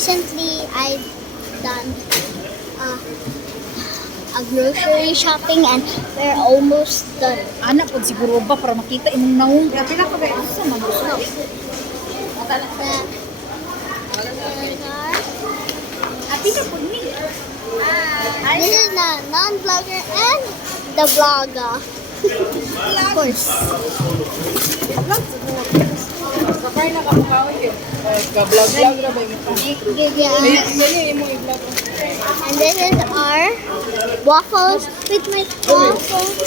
recently I've done a grocery shopping and we're almost done. Anak po siguro ba para makita imong naong. Pila ka ba sa magusto? This is the non-vlogger and the vlogger. Of course. Kapay na kamukawin yun. Ka-vlog-vlog na ba yung And this is our waffles with my waffles.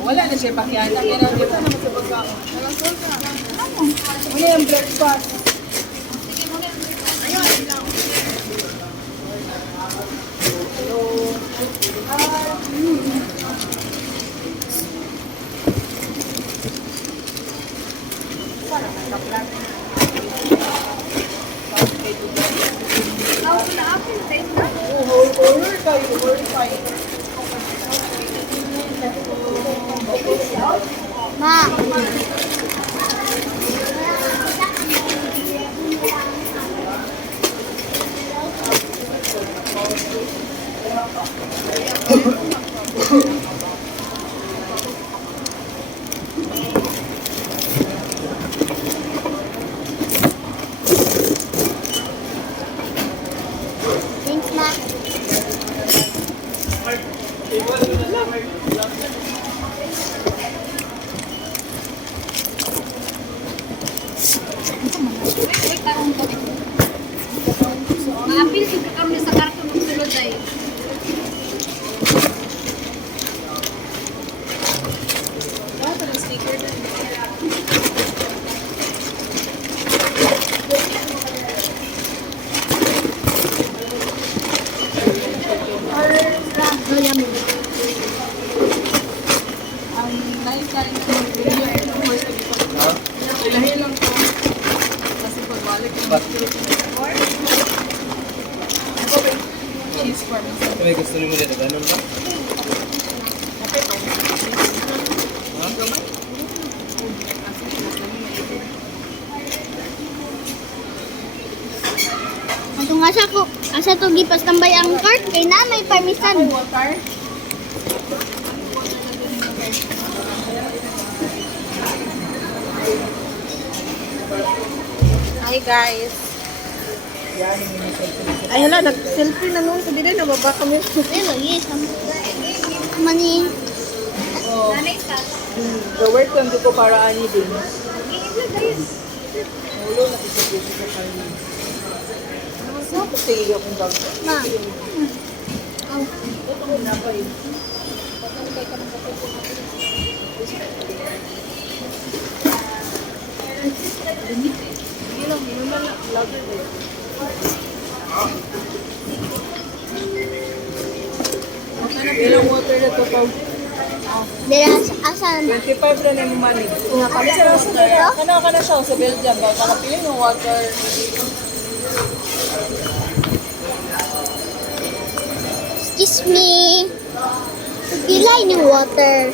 Wala na siya pakiyata. Kaya dito naman sa pagkaon. Wala yung breakfast. Ma. Thanks, Ma. Maapil yung kami sa karton ng sulod ay. Ang lain-lain sa mga video ay ilahin lang to. Kasi pagbalik yung cheese for me. May gusto niyo dito, ganun ba? Ato nga siya ko. Asa to gipas tambay ang cart kay na may parmesan. Hi guys. Ay hala, nag-selfie na nung sabi na baba kami. Pero yes, mani. Oh. The-work lang ko para ani din. Ulo na isa po sa kanya. Ano ko sige akong dog? Ma. Oh. Ito mo na ba yun? Sige lang, muna lang. Vlogger din. Magkano bilang water na to pa? Dira asan? 25 na yung money. Kami sa nasa ka na siya sa Belgium. Kakapiling ng water. Excuse me. Pilay ng water.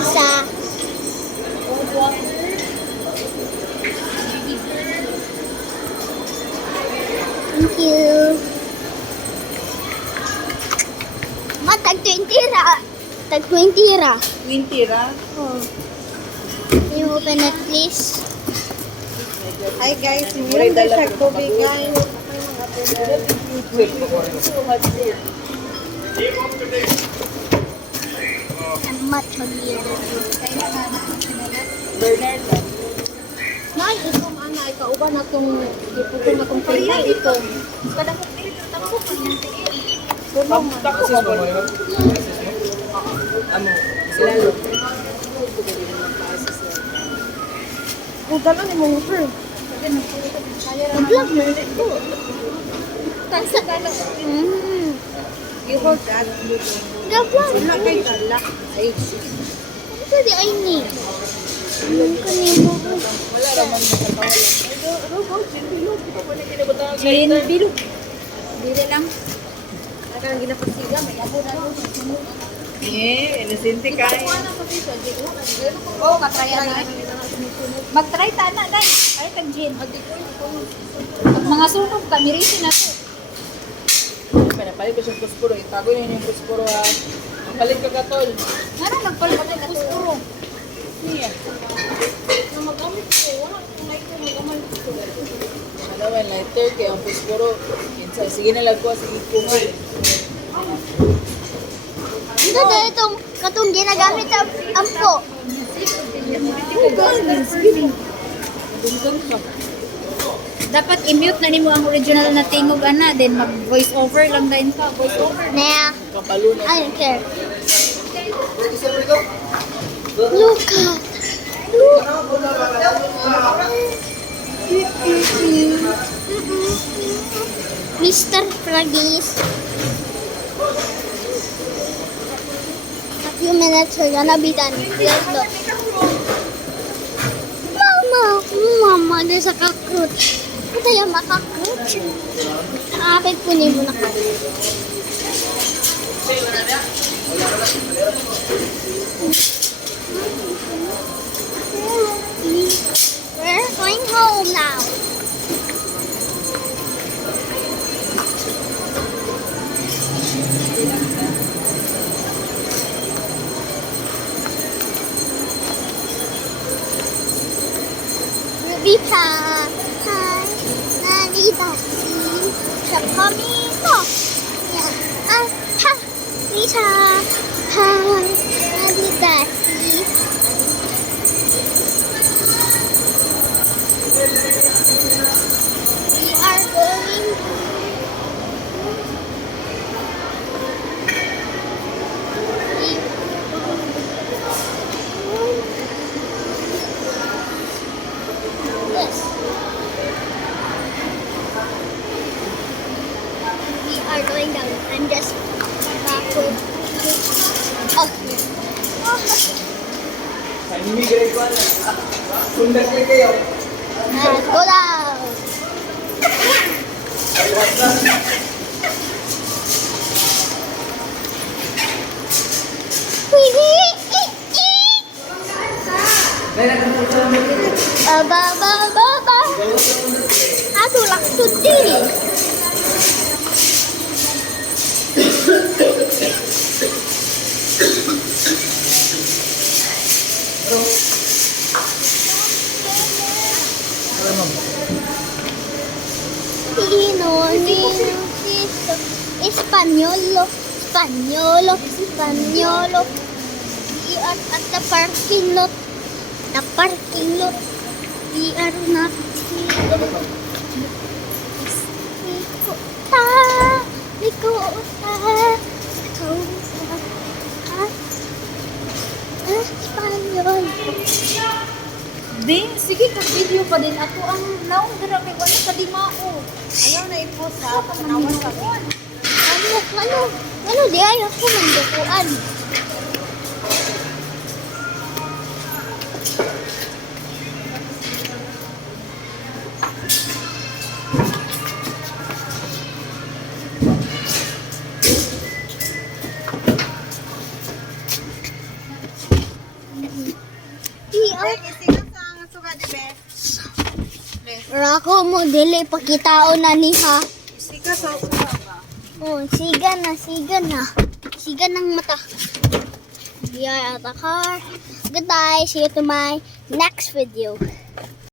Isa. Thank you. Ma, tag 20 ra. Tag 20 ra. Wintira. Oh. Can you open it, please? Hi guys, meron din siya tubig guys. I'm not familiar. Bernard. Nay, itong ana, ikauban na itong iputong na itong pila ito. Kada ko pila, tako pa niya. Tako ka ba? Ano? Sila lo. Kung gano'n ni mong offer. Mag-vlog mo ulit ko. Tansa ka na. You hold that. Ga-vlog. Wala kay dala. Ay, Ano sa di ay ni? Anong kanimo? wala raman mo sa tawala. Robot, bilog. Ito pa na kinabatahan. Bilog. Dili lang. ka nang ginapasiga, may abo na nun. Inosente ka. Oo, katraya na. Mag-try ta na, dai. Ay, tag-gin. Ang mga sunog, tamirisin na to. Pinapalit ko siyang puspuro. Itago na yung puspuro ha. Palit ka katol. Ano, nagpalit ka na puro. Niya. Na magamit ko, wala kong lighter magamit ko. Ano ba, lighter kaya ang puspuro. Sige na lang ko, sige ko nga. Ito na itong katong ginagamit sa ampo. Dunggan ka. Dapat i-mute na nimo ang original na tingog ana, then mag voice over lang din ka, voice over. Nah, Kapalo na. I don't care. Luka. Mr. Froggies. A few minutes we're gonna be done. Let's go. Mama, there's a cockroach. Ito yung makakoach. Nakapit ko niyo muna ka. We're going home now. Rubita, hi, Narita, see, siya kami mo. Yan, ha, Rita, hi, Narita, see. We are going Yes. We are going down. I'm just backward. Oh, here. Let's go down. Ba. Aduh, langsung diri. Espanyolo. We are at the parking lot. We are not Espanyol. Ding, sige ka video pa din ako ang naong dira kay wala ka di mao. Ayaw na i-post ha, pagnawan ka. Ano di ay ako mandukuan. Rako mo dili pakitaon na ni ha. Sika sa usa ba? Oh, siga na. Siga ng mata. We are at the car. Goodbye. See you to my next video.